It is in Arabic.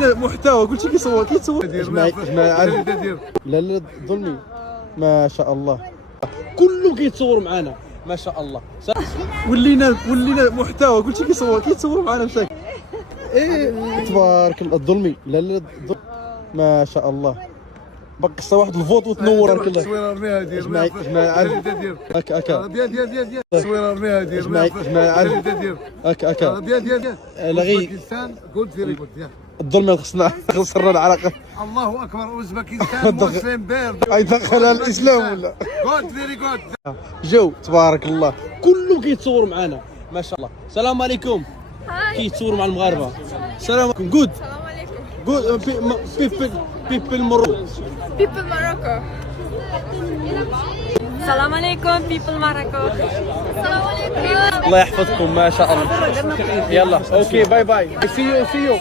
ولينا محتوى كلشي كيصور جماعي لا لا ظلمي ما شاء الله كلهم كيتصوروا معنا ما شاء الله ولينا محتوى كلشي كيتصوروا معنا مساكن. تبارك الله الظلمي لا لا ما شاء الله بقصه واحد الفوط وتنور هكا التصويره رميها دير جماعي هكا هكا ديال التصويره رميها دير جماعي هكا هكا ديال لا غير اوزبكستان قلت فيري جود الظلمي خسرنا العلاقه الله اكبر اوزبكستان مسلم بارد اي دخلها الاسلام ولا جود فيري جود جو تبارك الله كلهم كيتصوروا معنا ما شاء الله. السلام عليكم. كيتصوروا مع المغاربه. السلام عليكم. جود السلام عليكم. جود بيبل مرو People Morocco. السلام عليكم people Morocco. السلام عليكم. الله يحفظكم ما شاء الله. يلا اوكي باي باي. سي يو